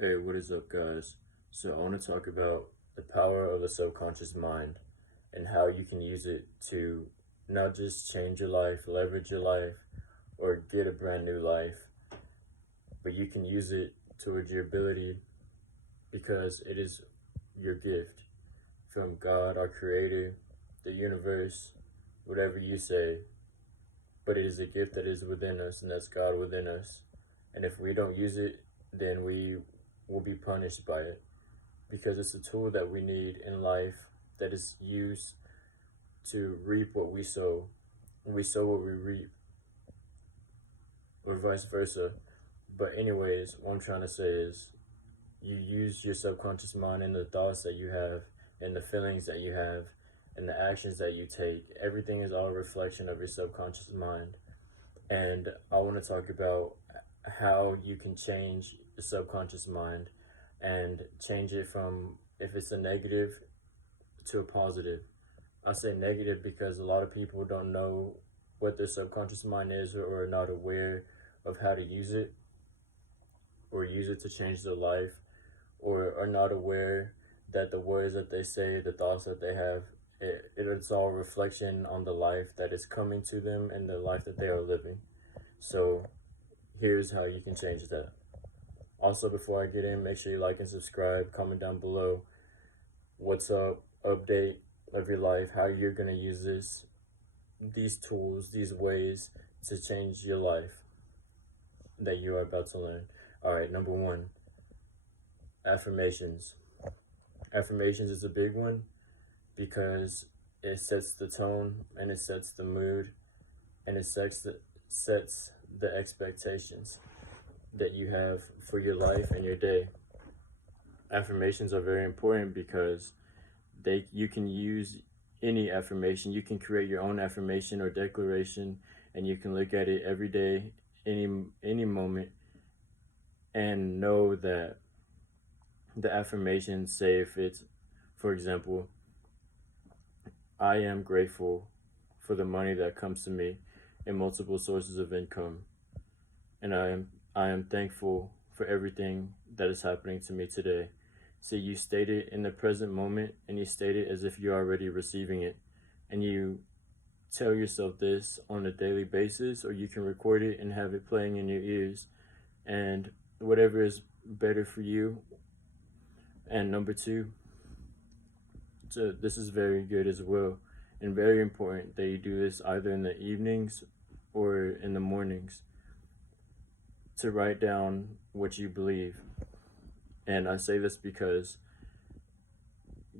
Hey, what is up, guys? So, I want to talk about the power of the subconscious mind and how you can use it to not just change your life, leverage your life, or get a brand new life, but you can use it towards your ability because it is your gift from God, our Creator, the universe, whatever you say. But it is a gift that is within us, and that's God within us. And if we don't use it, then we will be punished by it, because it's a tool that we need in life that is used to reap what we sow. We sow what we reap, or vice versa. But, anyways, what I'm trying to say is you use your subconscious mind and the thoughts that you have, and the feelings that you have, and the actions that you take. Everything is all a reflection of your subconscious mind. And I want to talk about how you can change the subconscious mind and change it from, if it's a negative, to a positive. I say negative because a lot of people don't know what their subconscious mind is, or are not aware of how to use it, or use it to change their life, or are not aware that the words that they say, the thoughts that they have, it's all reflection on the life that is coming to them and the life that they are living. So here's how you can change that. Also, before I get in, make sure you like and subscribe, comment down below what's up, update of your life, how you're going to use these tools, these ways to change your life that you are about to learn. All right, number one, affirmations. Affirmations is a big one because it sets the tone, and it sets the mood, and it sets the expectations that you have for your life and your day. Affirmations are very important because you can use any affirmation. You can create your own affirmation or declaration, and you can look at it every day, any moment, and know that the affirmations say, if it's, for example, I am grateful for the money that comes to me in multiple sources of income, and I am thankful for everything that is happening to me today. So you state it in the present moment, and you state it as if you're already receiving it, and you tell yourself this on a daily basis, or you can record it and have it playing in your ears, and whatever is better for you. And number two, so this is very good as well, and very important that you do this either in the evenings or in the mornings, to write down what you believe. And I say this because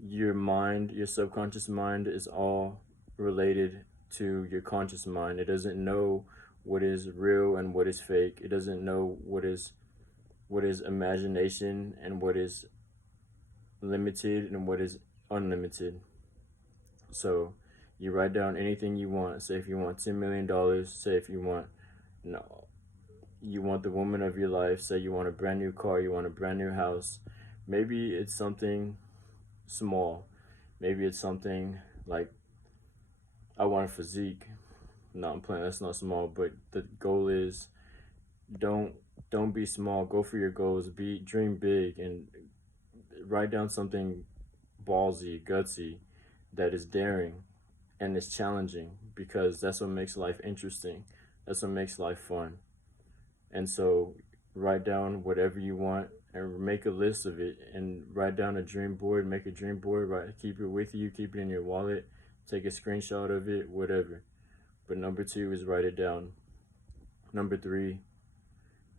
your mind, your subconscious mind, is all related to your conscious mind. It doesn't know what is real and what is fake. It doesn't know what is imagination and what is limited and what is unlimited. So you write down anything you want. Say if you want $10 million, say if you want, no, you want the woman of your life, say you want a brand new car, you want a brand new house. Maybe it's something small. Maybe it's something like, I want a physique. No, I'm playing, that's not small, but the goal is, don't be small. Go for your goals. Dream big, and write down something ballsy, gutsy, that is daring and is challenging, because that's what makes life interesting. That's what makes life fun. And so write down whatever you want and make a list of it, and write down a dream board. Make a dream board, keep it with you, keep it in your wallet, take a screenshot of it, whatever. But number two is write it down. Number three,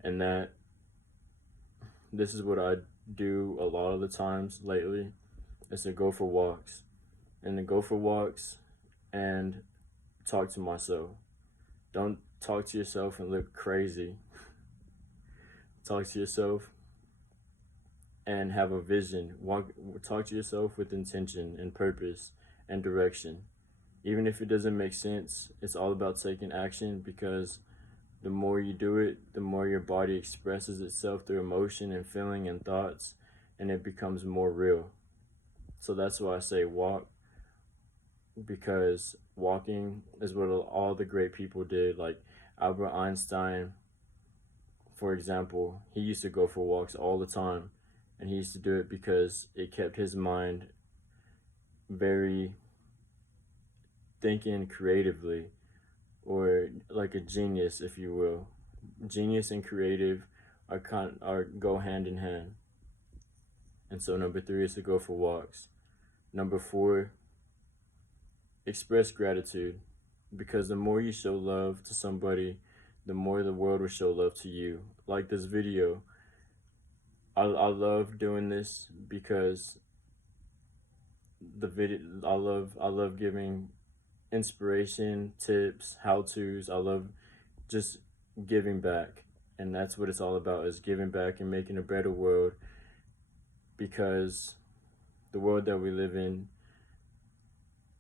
and this is what I do a lot of the times lately, is to go for walks. And to go for walks and talk to myself. Don't talk to yourself and look crazy. Talk to yourself and have a vision. Talk to yourself with intention and purpose and direction. Even if it doesn't make sense, it's all about taking action, because the more you do it, the more your body expresses itself through emotion and feeling and thoughts, and it becomes more real. So that's why I say walk, because walking is what all the great people did, like Albert Einstein, For example, he used to go for walks all the time, and he used to do it because it kept his mind very thinking creatively, or like a genius, if you will. Genius and creative are go hand in hand. And so number 3 is to go for walks. Number 4, express gratitude, because the more you show love to somebody, the more the world will show love to you. Like this video, I love doing this because I love giving inspiration, tips, how-tos. I love just giving back, and that's what it's all about, is giving back and making a better world, because the world that we live in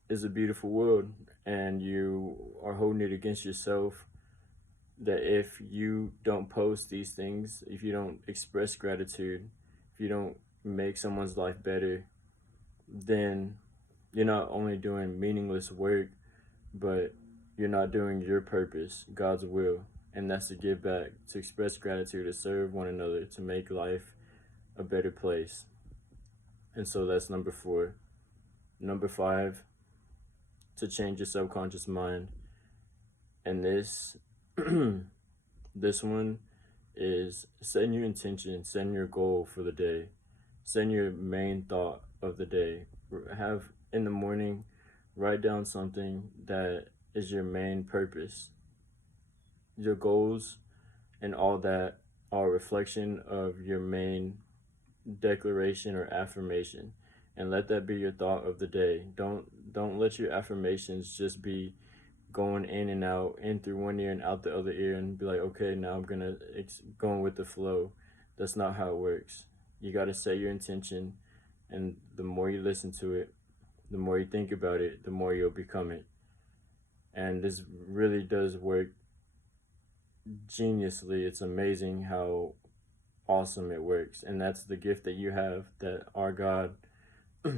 is a beautiful world, and you are holding it against yourself that if you don't post these things, if you don't express gratitude, if you don't make someone's life better, then you're not only doing meaningless work, but you're not doing your purpose, God's will, and that's to give back, to express gratitude, to serve one another, to make life a better place. And so that's number 4. Number 5, to change your subconscious mind. And this this one is setting your intention, setting your goal for the day, setting your main thought of the day. Have in the morning, write down something that is your main purpose. Your goals and all that are a reflection of your main declaration or affirmation, and let that be your thought of the day. Don't let your affirmations just be going in and out, in through one ear and out the other ear, and be like, okay, now I'm gonna going with the flow. That's not how it works. You got to set your intention, and the more you listen to it, the more you think about it, the more you'll become it. And this really does work geniusly. It's amazing how awesome it works, and that's the gift that you have, that our God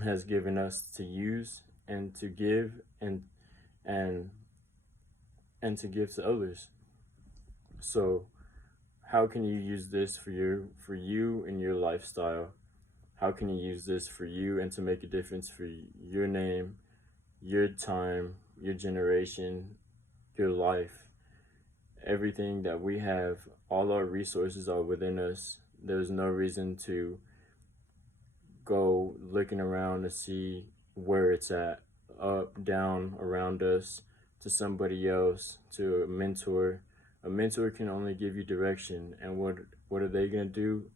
has given us to use and to give, and to give to others. So how can you use this for you and your lifestyle? How can you use this for you and to make a difference for your name, your time, your generation, your life? Everything that we have, all our resources are within us. There's no reason to go looking around to see where it's at, up, down, around us, to somebody else, to a mentor. A mentor can only give you direction, and what are they going to do?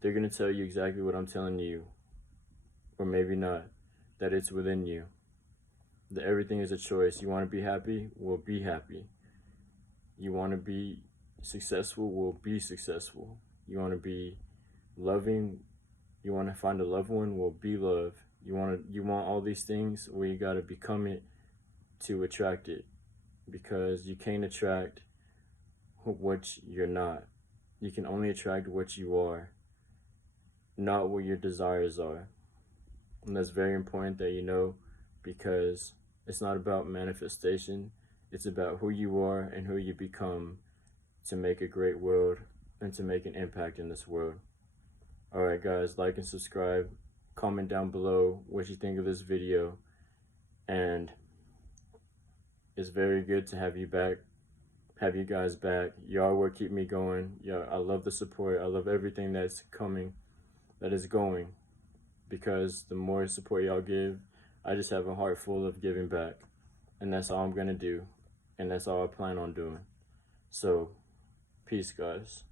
They're going to tell you exactly what I'm telling you, or maybe not, that it's within you, that everything is a choice. You want to be happy? Well, be happy. You want to be successful? Well, be successful. You want to be loving? You want to find a loved one? Well, be love. You want all these things? Well, you got to become it to attract it, because you can't attract what you're not. You can only attract what you are, not what your desires are. And that's very important that you know, because it's not about manifestation. It's about who you are and who you become to make a great world and to make an impact in this world. Alright guys, like and subscribe. Comment down below what you think of this video. And it's very good to have you guys back. Y'all will keep me going. Yeah, I love the support. I love everything that's coming, that is going. Because the more support y'all give, I just have a heart full of giving back. And that's all I'm gonna do. And that's all I plan on doing. So, peace guys.